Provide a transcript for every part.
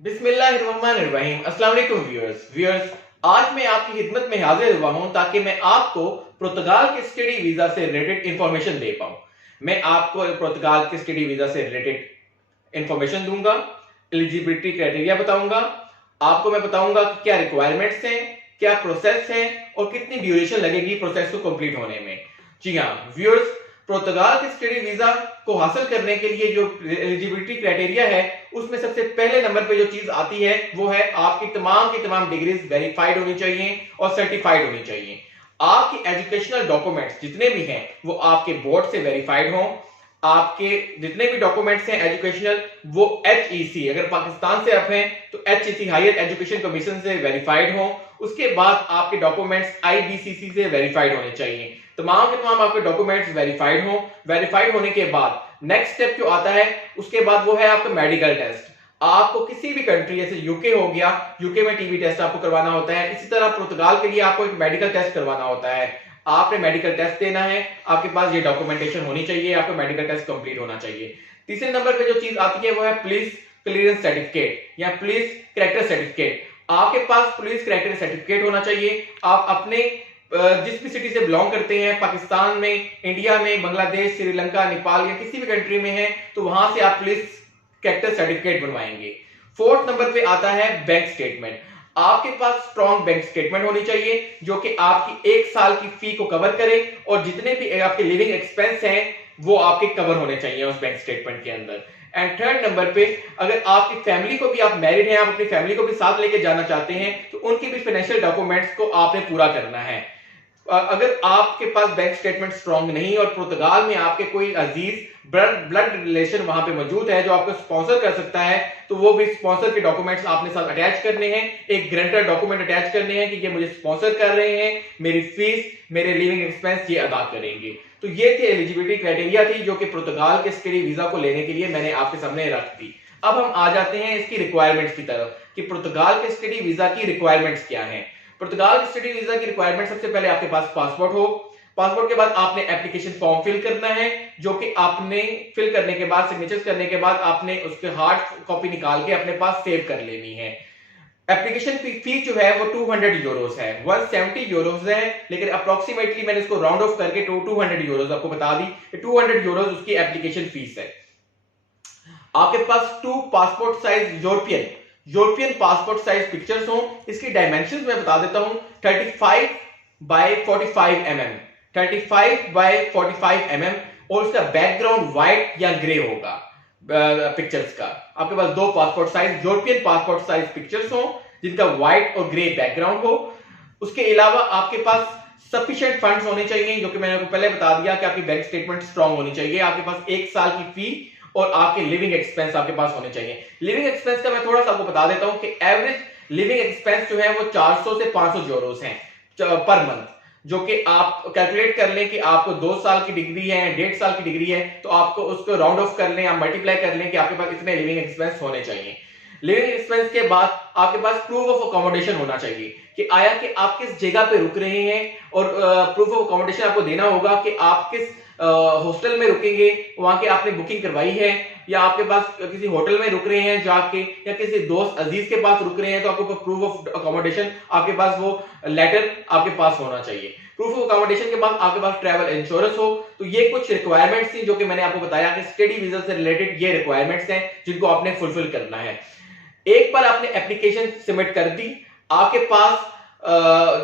बिस्मिल्लाहिर्रहमानिर्रहीम। अस्सलाम वालेकुम व्यूअर्स। आज मैं आपकी खिदमत में हाजिर हुआ हूं ताकि मैं आपको पुर्तगाल के स्टडी वीजा से रिलेटेड इंफॉर्मेशन दे पाऊं। मैं आपको पुर्तगाल के स्टडी वीजा से रिलेटेड इंफॉर्मेशन दूंगा, एलिजिबिलिटी क्राइटेरिया बताऊंगा, आपको मैं बताऊंगा कि क्या रिक्वायरमेंट्स हैं, क्या प्रोसेस है और कितनी ड्यूरेशन लगेगी प्रोसेस को कंप्लीट होने में। जी हाँ व्यूअर्स, पुर्तगाल के स्टडी वीजा को हासिल करने के लिए जो एलिजिबिलिटी क्राइटेरिया है उसमें सबसे पहले नंबर पे जो चीज आती है वो है आपकी तमाम की तमाम डिग्रीज वेरीफाइड होनी चाहिए और सर्टिफाइड होनी चाहिए। आपकी एजुकेशनल डॉक्यूमेंट्स जितने भी हैं वो आपके बोर्ड से वेरीफाइड हों। आपके जितने भी डॉक्यूमेंट्स हैं एजुकेशनल वो HEC, अगर पाकिस्तान से आप हैं तो HEC हायर एजुकेशन कमीशन से वेरीफाइड हों। उसके बाद आपके डॉक्यूमेंट्स IBCC से वेरीफाइड होने चाहिए। तमाम के तमाम आपके डॉक्यूमेंट्स वेरीफाइड हों। वेरीफाइड होने के बाद नेक्स्ट स्टेप जो आता है उसके बाद वो है आपका मेडिकल टेस्ट। आपको किसी भी कंट्री जैसे यूके हो गया, यूके में टीबी टेस्ट आपको करवाना होता है। इसी तरह पुर्तगाल के लिए आपको एक मेडिकल टेस्ट करवाना होता है। आपने मेडिकल टेस्ट देना है, आपके पास ये डॉक्यूमेंटेशन होनी चाहिए, आपका मेडिकल टेस्ट कंप्लीट होना चाहिए। तीसरे नंबर पे जो चीज आती है वो है पुलिस क्लियरेंस सर्टिफिकेट या पुलिस कैरेक्टर सर्टिफिकेट। आपके पास पुलिस कैरेक्टर सर्टिफिकेट होना चाहिए। आप अपने जिस भी सिटी से बिलोंग करते हैं, पाकिस्तान में, इंडिया में, बांग्लादेश, श्रीलंका, नेपाल या किसी भी कंट्री में है तो वहां से आप पुलिस कैरेक्टर सर्टिफिकेट बनवाएंगे। फोर्थ नंबर पे आता है बैंक स्टेटमेंट। आपके पास स्ट्रॉन्ग बैंक स्टेटमेंट होनी चाहिए जो कि आपकी एक साल की फी को कवर करे और जितने भी आपके लिविंग एक्सपेंस हैं वो आपके कवर होने चाहिए उस बैंक स्टेटमेंट के अंदर। एंड थर्ड नंबर पे अगर आपकी फैमिली को भी, आप मैरिड हैं, आप अपनी फैमिली को भी साथ लेके जाना चाहते हैं तो उनकी भी फाइनेंशियल डॉक्यूमेंट्स को आपने पूरा करना है। अगर आपके पास बैंक स्टेटमेंट स्ट्रांग नहीं और पुर्तगाल में आपके कोई अजीज ब्लड रिलेशन वहां पे मौजूद है जो आपको स्पॉन्सर कर सकता है तो वो भी स्पॉन्सर के डॉक्यूमेंट्स आपने साथ अटैच करने हैं। एक ग्रंटर डॉक्यूमेंट अटैच करने हैं कि ये मुझे स्पॉन्सर कर रहे हैं, मेरी फीस, मेरे लिविंग एक्सपेंस ये अदा करेंगे। तो ये थी एलिजिबिलिटी क्राइटेरिया थी जो कि पुर्तगाल के स्टडी वीजा को लेने के लिए मैंने आपके सामने रख दी। अब हम आ जाते हैं इसकी रिक्वायरमेंट्स की तरफ कि पुर्तगाल के स्टडी वीजा की रिक्वायरमेंट्स क्या है। पुर्तगाल की स्टडी वीजा की रिक्वायरमेंट सबसे पहले आपके पास पासपोर्ट हो। पासपोर्ट के बाद आपने एप्लीकेशन फॉर्म फिल करना है जो कि आपने फिल करने के बाद, सिग्नेचर्स करने के बाद आपने उसके हार्ड कॉपी निकाल के अपने पास सेव कर लेनी है। एप्लीकेशन फी जो है वो 200 यूरोस है, 170 यूरोस है, लेकिन अप्रोक्सीमेटली मैंने इसको राउंड ऑफ करके 200 यूरोस आपको बता दी कि 200 यूरोस उसकी एप्लीकेशन फीस है। आपके पास 2 passport size European passport size pictures हो। इसकी डायमेंशंस मैं बता देता हूं, 35 बाय 45 mm, 35 बाय 45 mm और उसका बैकग्राउंड व्हाइट या ग्रे होगा पिक्चर्स का। आपके पास 2 passport size European passport size pictures हो जिनका व्हाइट और ग्रे बैकग्राउंड हो। उसके अलावा आपके पास सफिशिएंट फंड्स होने चाहिए जो कि मैंने आपको पहले बता दिया कि आपकी बैंक स्टेटमेंट स्ट्रांग होनी चाहिए। आपके पास एक साल की फी और आपके लिविंग एक्सपेंस आपके पास होने चाहिए। लिविंग एक्सपेंस का मैं थोड़ा सा आपको बता देता हूं कि एवरेज लिविंग एक्सपेंस जो है वो 400 से 500 यूरोस हैं पर मंथ, जो कि आप कैलकुलेट कर लें कि आपको 2 साल की डिग्री है, 1.5 साल की डिग्री है तो आपको उसको राउंड ऑफ कर लें, आप मल्टीप्लाई कर लें कि आपके पास इतने लिविंग एक्सपेंस होने चाहिए। लिविंग एक्सपेंस के बाद आपके पास प्रूफ ऑफ अकोमोडेशन होना चाहिए कि आया कि आप किस जगह पे रुक रहे हैं और प्रूफ ऑफ अकोमोडेशन आपको देना होगा कि आप किस हॉस्टल में रुकेंगे, वहां की आपने बुकिंग करवाई है या आपके पास किसी होटल में रुक रहे हैं जाके या किसी दोस्त अजीज के पास रुक रहे हैं तो आपको प्रूफ ऑफ अकोमोडेशन आपके पास वो लेटर आपके पास होना चाहिए। प्रूफ ऑफ अकोमोडेशन के बाद आपके पास ट्रैवल इंश्योरेंस हो। तो ये कुछ रिक्वायरमेंट्स थी जो कि मैंने आपको बताया कि स्टडी वीजा से रिलेटेड ये रिक्वायरमेंट्स हैं जिनको आपने फुलफिल करना है। एक बार आपने एप्लीकेशन सबमिट कर दी, आपके पास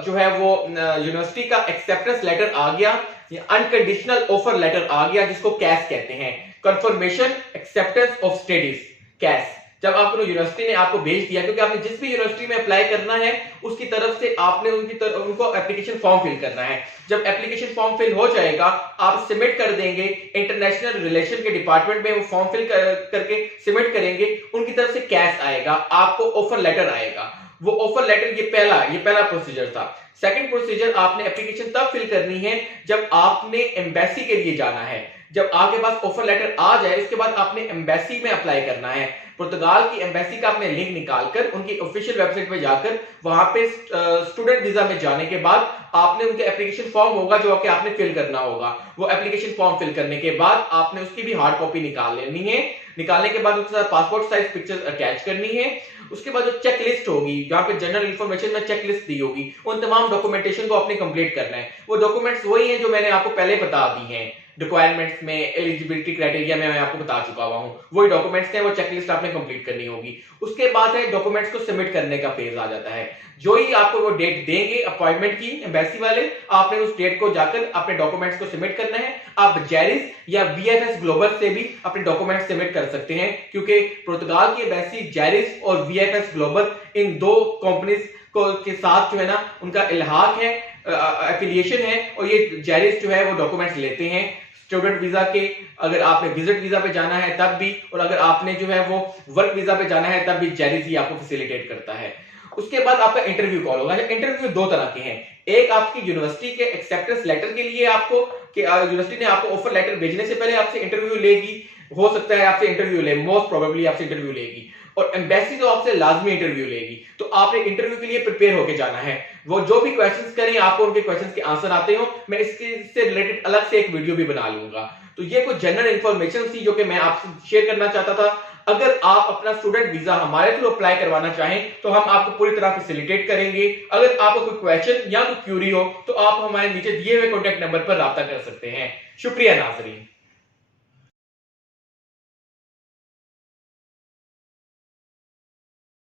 जो है वो यूनिवर्सिटी का एक्सेप्टेंस लेटर आ गया, अनकंडीशनल ऑफर लेटर आ गया जिसको कैश कहते हैं, confirmation acceptance of studies cash. जब आपको यूनिवर्सिटी ने आपको भेज दिया, क्योंकि आपने जिस भी यूनिवर्सिटी में अप्लाई करना है उसकी तरफ से आपने उनको एप्लीकेशन फॉर्म फिल करना है। जब एप्लीकेशन फॉर्म फिल हो जाएगा आप सबमिट कर देंगे इंटरनेशनल रिलेशन के डिपार्टमेंट में, वो फॉर्म फिल करके सबमिट करेंगे, उनकी तरफ से कैश आएगा, आपको ऑफर लेटर आएगा। वो ऑफर लेटर ये पहला प्रोसीजर था। सेकंड प्रोसीजर, आपने एप्लीकेशन तब फिल करनी है जब आपने एम्बेसी के लिए जाना है। जब आपके पास ऑफर लेटर आ जाए उसके बाद आपने एम्बेसी में अप्लाई करना है। पुर्तगाल की एम्बेसी का आपने लिंक निकालकर उनकी ऑफिशियल वेबसाइट पे जाकर वहां पे स्टूडेंट वीजा में जाने के बाद आपने उनके एप्लीकेशन फॉर्म होगा जो कि आपने फिल करना होगा। वो एप्लीकेशन फॉर्म फिल करने के बाद आपने उसकी भी हार्ड कॉपी निकाल लेनी है। निकालने के बाद उसके साथ पासपोर्ट साइज पिक्चर अटैच करनी है। उसके बाद जो चेक लिस्ट होगी, जहां पे जनरल इंफॉर्मेशन में चेक लिस्ट दी होगी, उन तमाम डॉक्यूमेंटेशन को आपने कंप्लीट करना है। वो डॉक्यूमेंट्स वही हैं जो मैंने आपको पहले बता दी हैं, रिक्वायरमेंट्स में, एलिजिबिलिटी क्राइटेरिया में मैं आपको बता चुका हुआ हूं। वही डॉक्यूमेंट्स हैं, वो चेकलिस्ट आपने कंप्लीट करनी होगी। उसके बाद है डॉक्यूमेंट्स को सबमिट करने का फेज आ जाता है। जो ही आपको वो डेट देंगे अपॉइंटमेंट की एम्बेसी वाले, आपने उस डेट को जाकर अपने डॉक्यूमेंट्स को सबमिट करना है। आप जेरिस या वीएफएस ग्लोबल से भी अपने डॉक्यूमेंट्स सबमिट कर सकते हैं, क्योंकि पुर्तगाल की एम्बेसी जेरिस और वीएफएस ग्लोबल इन दो कंपनीज के साथ जो है ना उनका इल्हाक है, एफिलिएशन है, और ये जेरिस जो है वो डॉक्यूमेंट्स लेते हैं स्टूडेंट वीजा के। अगर आपने विजिट वीजा पे जाना है तब भी, और अगर आपने जो है वो वर्क वीजा पे जाना है तब भी जेरिस ही आपको फैसिलिटेट करता है। उसके बाद आपका इंटरव्यू कॉल होगा। इंटरव्यू दो तरह के हैं, एक आपकी यूनिवर्सिटी के एक्सेप्टेंस लेटर के लिए आपको, कि यूनिवर्सिटी ने आपको ऑफर लेटर भेजने से पहले आपसे इंटरव्यू लेगी, हो सकता है आपसे इंटरव्यू ले, मोस्ट प्रोबेबली आपसे इंटरव्यू लेगी। और एम्बेसी तो आपसे लाजमी इंटरव्यू लेगी, तो आपने इंटरव्यू के लिए प्रिपेयर होकर जाना है। वो जो भी क्वेश्चंस करें, आपको उनके क्वेश्चंस के आंसर आते हो, मैं इससे रिलेटेड अलग से एक वीडियो भी बना लूंगा। तो ये कुछ जनरल इंफॉर्मेशन थी जो कि मैं आपसे शेयर करना चाहता था। अगर आप अपना स्टूडेंट वीजा हमारे थ्रू अप्लाई करवाना चाहें तो हम आपको पूरी तरह फैसिलिटेट करेंगे। अगर आपको कोई क्वेश्चन या कोई क्यूरी हो तो आप हमारे नीचे दिए हुए कॉन्टैक्ट नंबर पर राब्ता कर सकते हैं। शुक्रिया नाज़रीन।